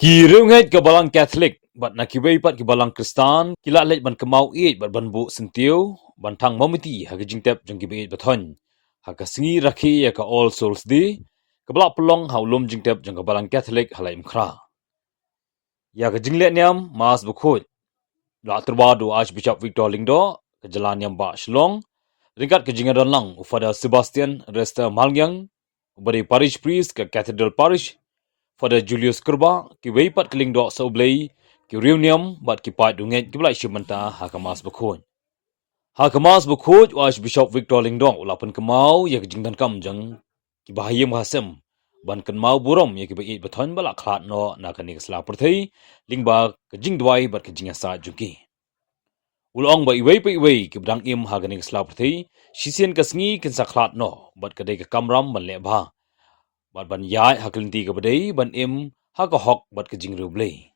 Kira Ngeit ke balang Catholic, bat nak kibai pat ke balang Kristan, kila let ban kemau it bat ban bu sentiu, ban tang mamiti ha ke Jingiap jangkibai bathon. Ha ke sengi rakhi ya ke All Souls Day, ke balak pelong ha ulum Jingiap jang ke balang Catholic halai mkra. Ya ke jinglet niam mas bukhut. La terbadu Archbishop Victor Lingdo ke jalan yang ba Shlong, ringkat ke jingadan lang Ufada Sebastian Resta Malngyang, beri parish priest ke Cathedral Parish, Father Julius Kurba, ki weipat keling dok sa Blei, ki reunium bat ki pat dunget ki Blei shimanta hakamas bakun. Hakamas bakut Archbishop Victor Lingdong ulapan kemau ya kejingdan kam jang ki bahaya mahasem. Ban kan mau burom ya ki bait bathon bala khat no na kan ni sla perthai lingba kejing dwai bat kejing sa juki. Ulong ba iwei pe iwei ki bdang im ha kan ni sla perthai shisien kasngi kin sa khat no bat kadai ka kamram ban le ba. Bat ban yai hakelinti ke badai ban im ha ka hok bat ke jingru Blei.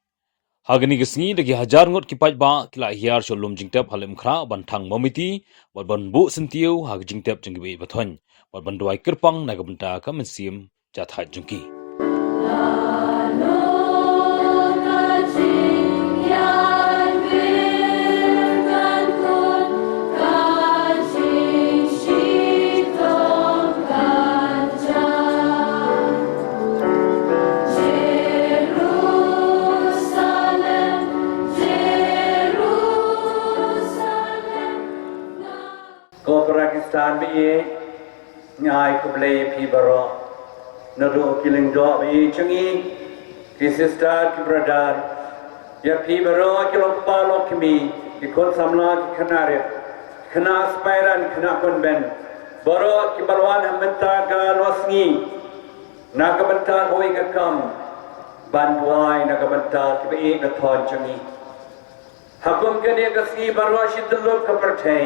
Hagani ke sengi dagi hajar ngot ki paj ba kila hiar sholum jingtep halim khra ban thang mamiti bat ban bu sentiu ha ke jingtep jingbi bathon bat ban duai kirpang na ka benta ka mensim jathat jungki. Pakistan bi nyai ko Blei phi baro nado kiling do bi changi ki sister ki brother ya phi baro ki lo palo ki mi ki kon samla ki khanare khana spairan khana kon ben baro ki balwan hamta ka nosngi na ka banta hoi ka kam bandwai na ka banta ki bi ka thon changi hakum ke ne ka si baro shidlo ka perthai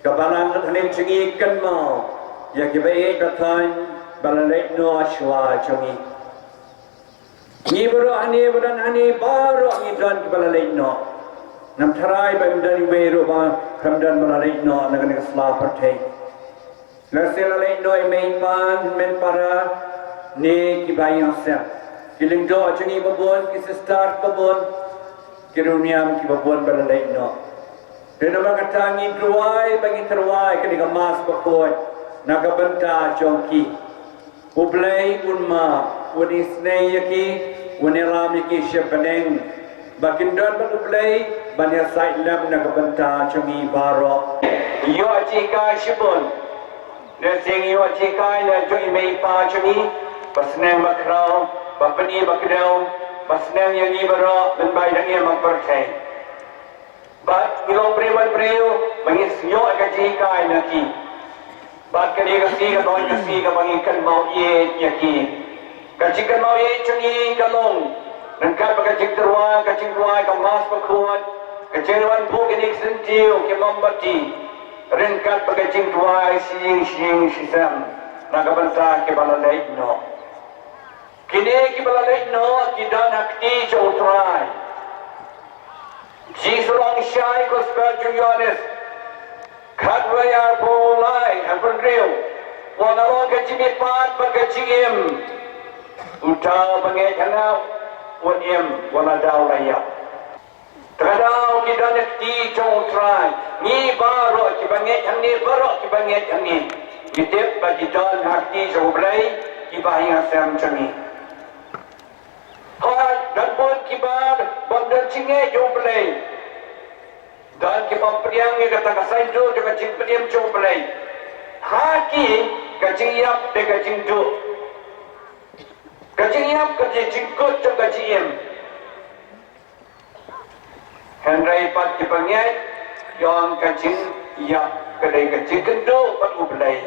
Kabalan hanin chingi kan mau ya kibai kathan balalai no ashwa chungi ni baro hani badan hani baro ni dan balalai no nam tharai ba imdan wero ba kamdan balalai no nagan sla parthai la selalai no main pan men para ne kibai asa kiling do chingi babon ki sister babon kiruniam ki babon balalai no Kenapa kata ni teruai bagi teruai ketika mas bakut nak benta jongki. Blei unma unisnei yaki uniram yaki shepeneng. Bakin don batu Blei banyak sait lam nak benta jongi baro. Yo jika shibun. Nesing yo jika na jongi mei pa jongi pasneng bakrau bapani bakdau pasneng yang ibaro dan baik dengan mempercayai. Bat ilong preman preo mangisyo agaji kai naki. Bat kani kasi ka mangikan mau ye yaki. Kajikan mau ye changi kalong. Nangkat bagajik terwa kajing tuai ka mas pakuat. Kajewan bu kini sentiu ke mambati. Ringkat bagajing tuai sing sisam. Nakabanta ke balalai no. Kini ke balalai no kidan hakti jotrai. Jisurang syai gospel Julianis Kadwaya Polai Ampundriu Wanalong kajimipat Bagajingim Utau Ngeit hanau Wanim Wanadau raya Tadau kidanek ti jong trai Ni baro kibangit hangi baro kibangit hangi Gitip bagi dan hakti jong Blei Kibahi asam changi dan pun Kiba dan Jingiap jom Blei dan Kiba priang ni kata kasaido dengan Jingiap jom Blei haki ke Jingiap de ke Jingduh ke Jingiap ke Jingkut jom ke Jingim Hynrei pat Kiba Ngeit yang ke Jingiap ke de ke Jingkynduh pat Blei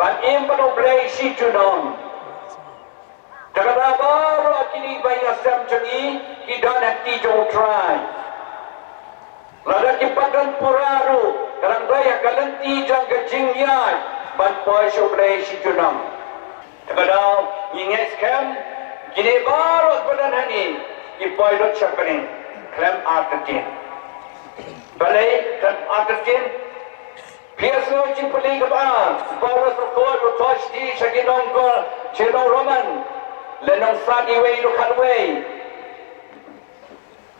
ban im pat Blei si junong Takada baru kini bayi asam jangi kidan hati jauh try. Lada kipadan puraru karang daya kalanti jang Jingiap ban poi Blei si junam. Takada ingat skam kini baru badan hani kipoi dot chapening klem artetin. Blei klem artetin. Biasa cipuli keban baru sekor rotosh di saginong ko celo Roman. lenong sagi wei do khalwei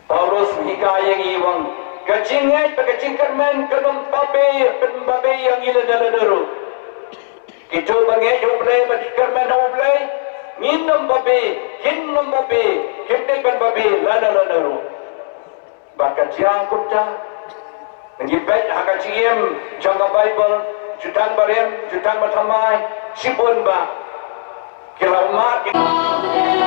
Paulus hikayang iwang kajingai pagajingkarmen kadom babe yang ila daladero kito bangai jo Blei pagajingkarmen ho Blei nginom babe kinde ban babe laladero bahkan Jingkut ngibet haka Jingim jangka Bible jutang barem jutang matamai sibun ba kilaumat